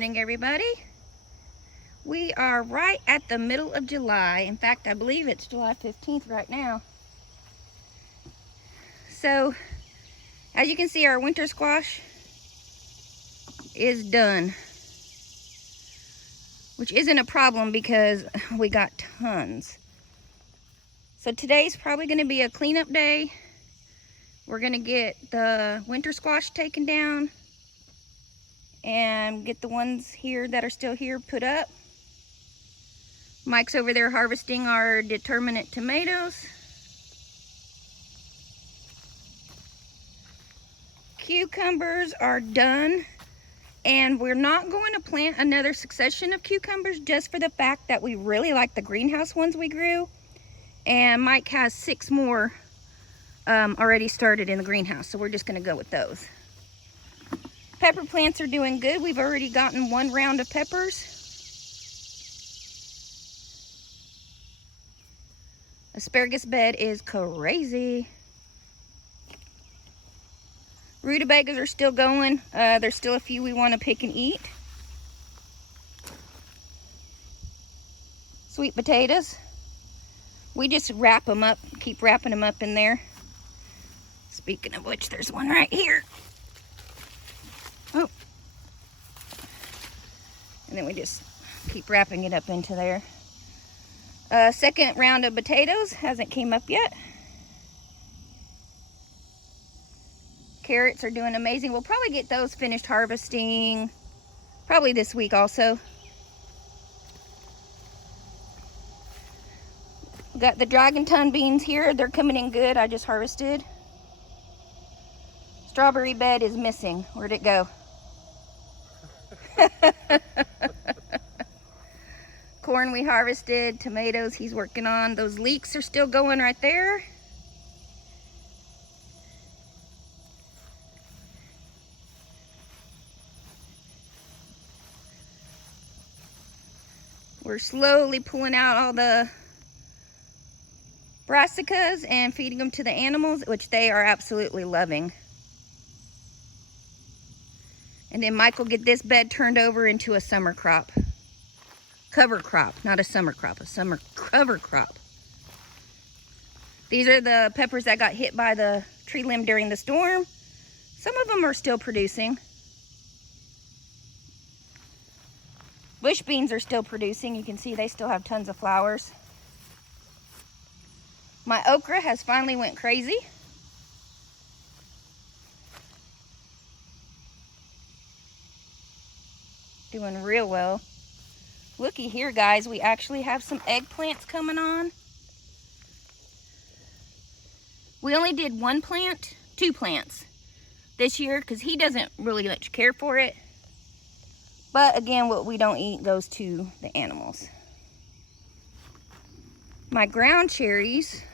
morning, everybody. We are right at the middle of July. In fact, I believe it's July 15th right now. So, as you can see, our winter squash is done. Which isn't a problem because we got tons. So today's probably going to be a cleanup day. We're going to get the winter squash taken down and get the ones here that are still here put up. Mike's over there harvesting our determinate tomatoes. Cucumbers are done, and we're not going to plant another succession of cucumbers just for the fact that we really like the greenhouse ones we grew, and Mike has 6 more already started in the greenhouse, so we're just going to go with those. Pepper plants are doing good. We've already gotten 1 round of peppers. Asparagus bed is crazy. Rutabagas are still going. There's still a few we want to pick and eat. Sweet potatoes. We just wrap them up, keep wrapping them up in there. Speaking of which, there's one right here. Oh. And then we just keep wrapping it up into there. Second round of potatoes hasn't came up yet. Carrots are doing amazing. We'll probably get those finished harvesting probably this week also. We got the dragon ton beans here. They're coming in good. I just harvested. Strawberry bed is missing. Where'd it go? Corn we harvested. Tomatoes he's working on. Those leeks are still going right there. We're slowly pulling out all the brassicas and feeding them to the animals, which they are absolutely loving. And then Mike will get this bed turned over into a summer crop. Cover crop, not a summer crop, a summer cover crop. These are the peppers that got hit by the tree limb during the storm. Some of them are still producing. Bush beans are still producing. You can see they still have tons of flowers. My okra has finally went crazy. Doing real well. Looky here, guys. We actually have some eggplants coming on. We only did 2 plants this year because he doesn't really much care for it. But again, what we don't eat goes to the animals. My ground cherries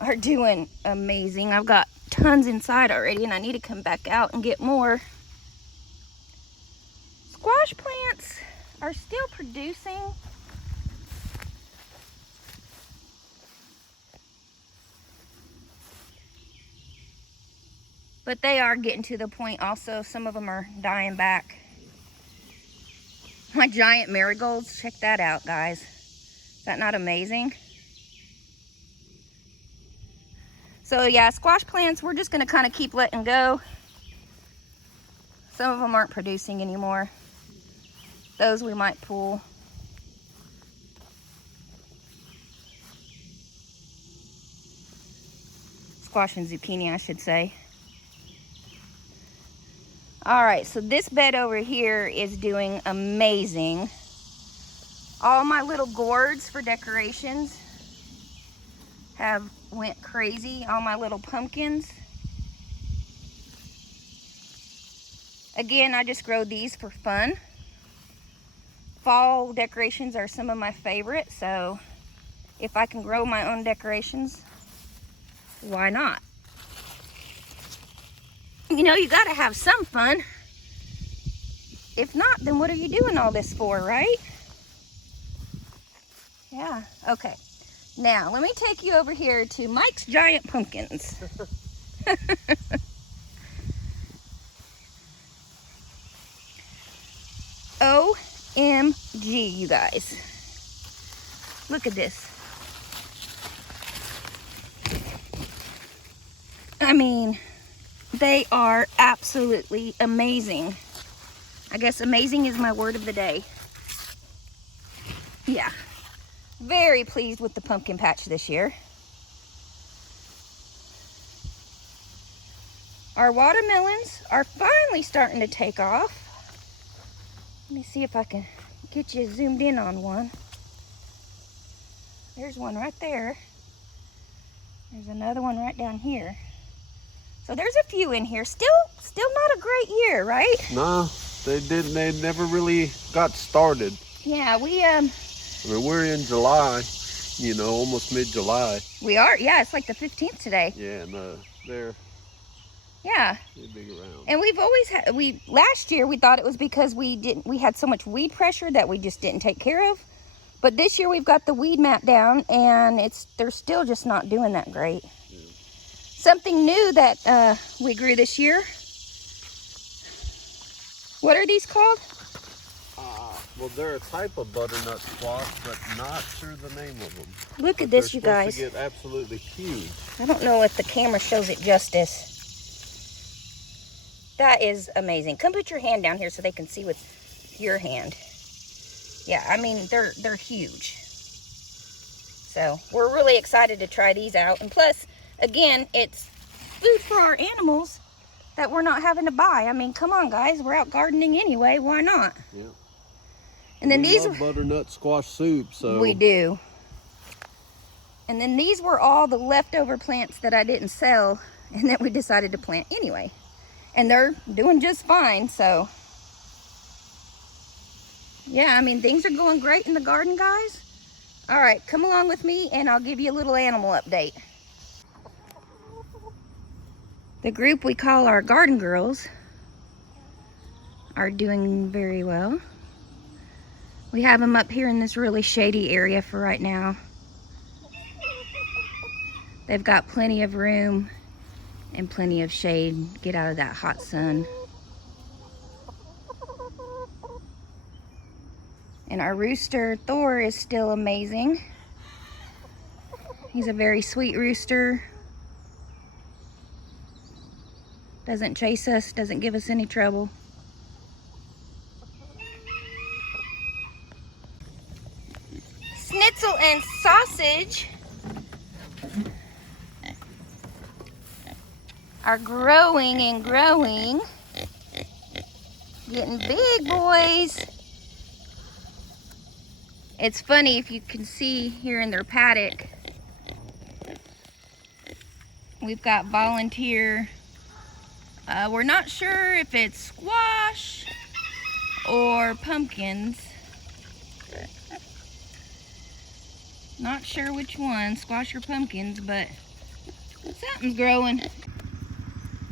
are doing amazing. I've got tons inside already, and I need to come back out and get more. Squash plants are still producing. But they are getting to the point also. Some of them are dying back. My giant marigolds, check that out, guys. Is that not amazing? So yeah, squash plants, we're just gonna kind of keep letting go. Some of them aren't producing anymore. Those we might pull. Squash and zucchini, I should say. All right, so this bed over here is doing amazing. All my little gourds for decorations have went crazy. All my little pumpkins. Again, I just grow these for fun. Fall decorations are some of my favorites, so if I can grow my own decorations, why not? You know, you gotta have some fun. If not, then what are you doing all this for, right? Yeah, okay. Now, let me take you over here to Mike's giant pumpkins. OMG, you guys. Look at this. I mean, they are absolutely amazing. I guess amazing is my word of the day. Yeah, very pleased with the pumpkin patch this year. Our watermelons are finally starting to take off. Let me see if I can get you zoomed in on one. There's one right there. There's another one right down here. So there's a few in here. Still not a great year, right? No, they didn't. They never really got started. Yeah, I mean, we're in July, you know, almost mid-July. we are. Yeah, it's like the 15th today. Yeah, and they're big around. And we've always had, last year we thought it was because we had so much weed pressure that we just didn't take care of. But this year we've got the weed map down, and they're still just not doing that great. Yeah. Something new that we grew this year. What are these called? Well, they're a type of butternut squash, but not sure the name of them. Look at this, you guys. They're supposed to get absolutely huge. I don't know if the camera shows it justice. That is amazing. Come put your hand down here so they can see with your hand. Yeah, I mean, they're huge. So we're really excited to try these out. And plus, again, it's food for our animals that we're not having to buy. I mean, come on, guys. We're out gardening anyway. Why not? Yeah. And then we love butternut squash soup, so. We do. And then these were all the leftover plants that I didn't sell and that we decided to plant anyway. And they're doing just fine, so. Yeah, I mean, things are going great in the garden, guys. All right, come along with me and I'll give you a little animal update. The group we call our garden girls are doing very well. We have them up here in this really shady area for right now. They've got plenty of room and plenty of shade. Get out of that hot sun. And our rooster, Thor, is still amazing. He's a very sweet rooster. Doesn't chase us, doesn't give us any trouble. Schnitzel and Sausage are growing and growing. Getting big, boys. It's funny, if you can see here in their paddock, we've got volunteer. We're not sure if it's squash or pumpkins. Not sure which one, squash or pumpkins, but something's growing.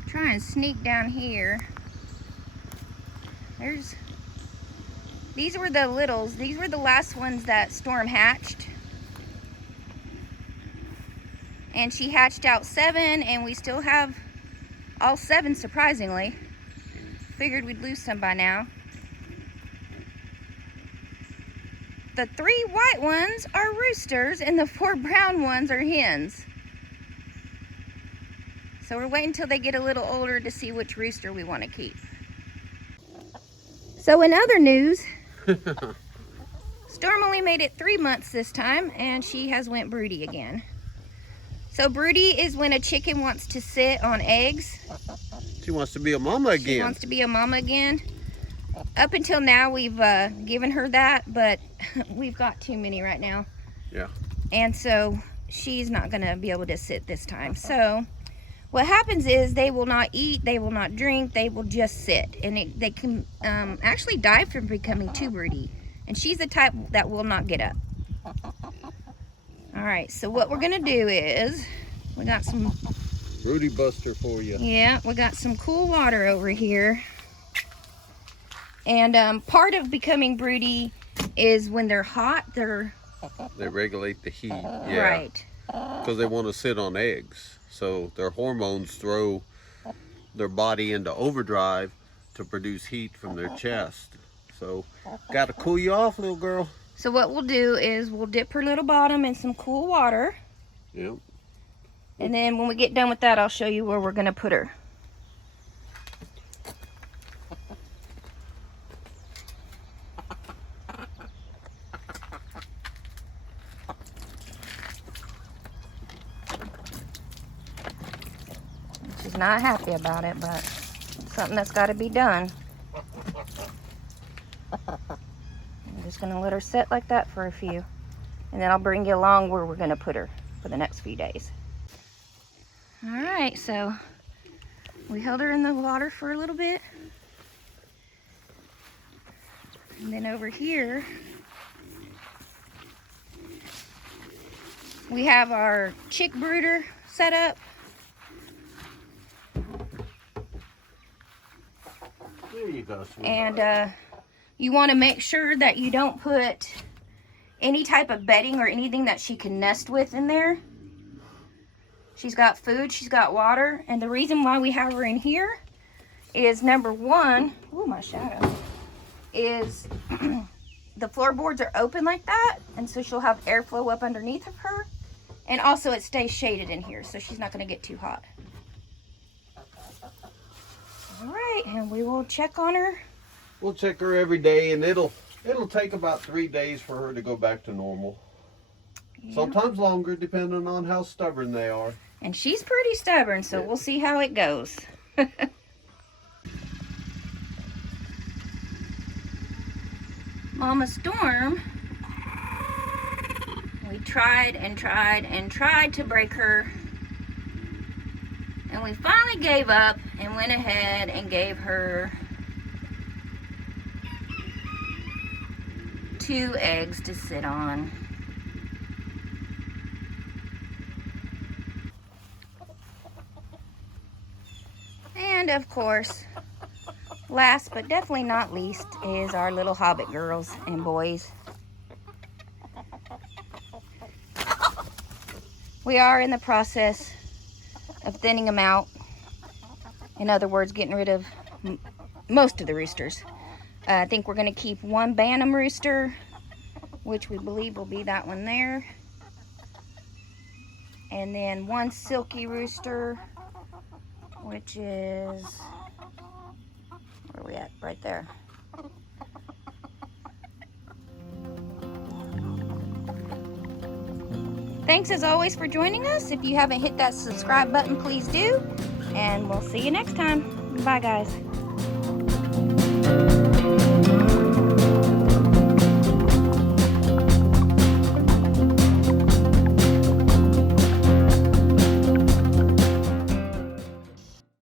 Try and sneak down here. These were the littles. These were the last ones that Storm hatched. And she hatched out 7, and we still have all 7, surprisingly. Figured we'd lose some by now. The 3 white ones are roosters, and the 4 brown ones are hens. So we're waiting until they get a little older to see which rooster we want to keep. So in other news, Storm only made it 3 months this time, and she has went broody again. So broody is when a chicken wants to sit on eggs. She wants to be a mama again. She wants to be a mama again. Up until now, we've given her that, but we've got too many right now. Yeah. And so she's not going to be able to sit this time. So what happens is they will not eat, they will not drink, they will just sit. And they can actually die from becoming too broody. And she's the type that will not get up. All right, so what we're gonna do is, we got some broody buster for you. Yeah, we got some cool water over here. And part of becoming broody is when they're hot, they regulate the heat. Yeah. Right. Because they want to sit on eggs. So their hormones throw their body into overdrive to produce heat from their chest. So, got to cool you off, little girl. So what we'll do is we'll dip her little bottom in some cool water. Yep. And then when we get done with that, I'll show you where we're going to put her. She's not happy about it, but it's something that's got to be done. I'm just going to let her sit like that for a few. And then I'll bring you along where we're going to put her for the next few days. All right, so we held her in the water for a little bit. And then over here, we have our chick brooder set up. There you go, sweetheart. And you want to make sure that you don't put any type of bedding or anything that she can nest with in there. She's got food, she's got water, and the reason why we have her in here is number one, ooh, my shadow, is the floorboards are open like that, and so she'll have airflow up underneath of her, and also it stays shaded in here, so she's not going to get too hot. All right, and we will check on her. We'll check her every day, and it'll take about 3 days for her to go back to normal. Yeah. Sometimes longer, depending on how stubborn they are. And she's pretty stubborn, so we'll see how it goes. Mama Storm, we tried and tried and tried to break her. And we finally gave up and went ahead and gave her 2 eggs to sit on. And of course, last but definitely not least is our little hobbit girls and boys. We are in the process of thinning them out. In other words, getting rid of most of the roosters. I think we're going to keep 1 Bantam rooster, which we believe will be that one there. And then 1 silky rooster, which is, where are we at? Right there. Thanks as always for joining us. If you haven't hit that subscribe button, please do. And we'll see you next time. Bye, guys.